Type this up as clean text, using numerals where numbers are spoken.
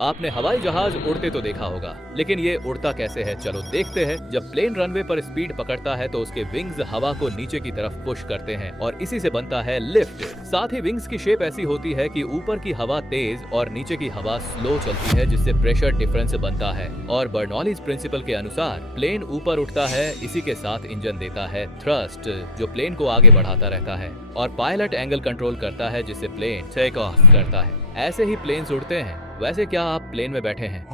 आपने हवाई जहाज उड़ते तो देखा होगा, लेकिन ये उड़ता कैसे है, चलो देखते हैं। जब प्लेन रनवे पर स्पीड पकड़ता है तो उसके विंग्स हवा को नीचे की तरफ पुश करते हैं और इसी से बनता है लिफ्ट। साथ ही विंग्स की शेप ऐसी होती है कि ऊपर की हवा तेज और नीचे की हवा स्लो चलती है, जिससे प्रेशर डिफरेंस बनता है। और बर्नौलीज प्रिंसिपल के अनुसार प्लेन ऊपर उठता है, इसी के साथ इंजन देता है थ्रस्ट, जो प्लेन को आगे बढ़ाता रहता है, और पायलट एंगल कंट्रोल करता है, जिससे प्लेन टेक ऑफ करता है। ऐसे ही प्लेन्स उड़ते हैं। वैसे क्या आप प्लेन में बैठे हैं?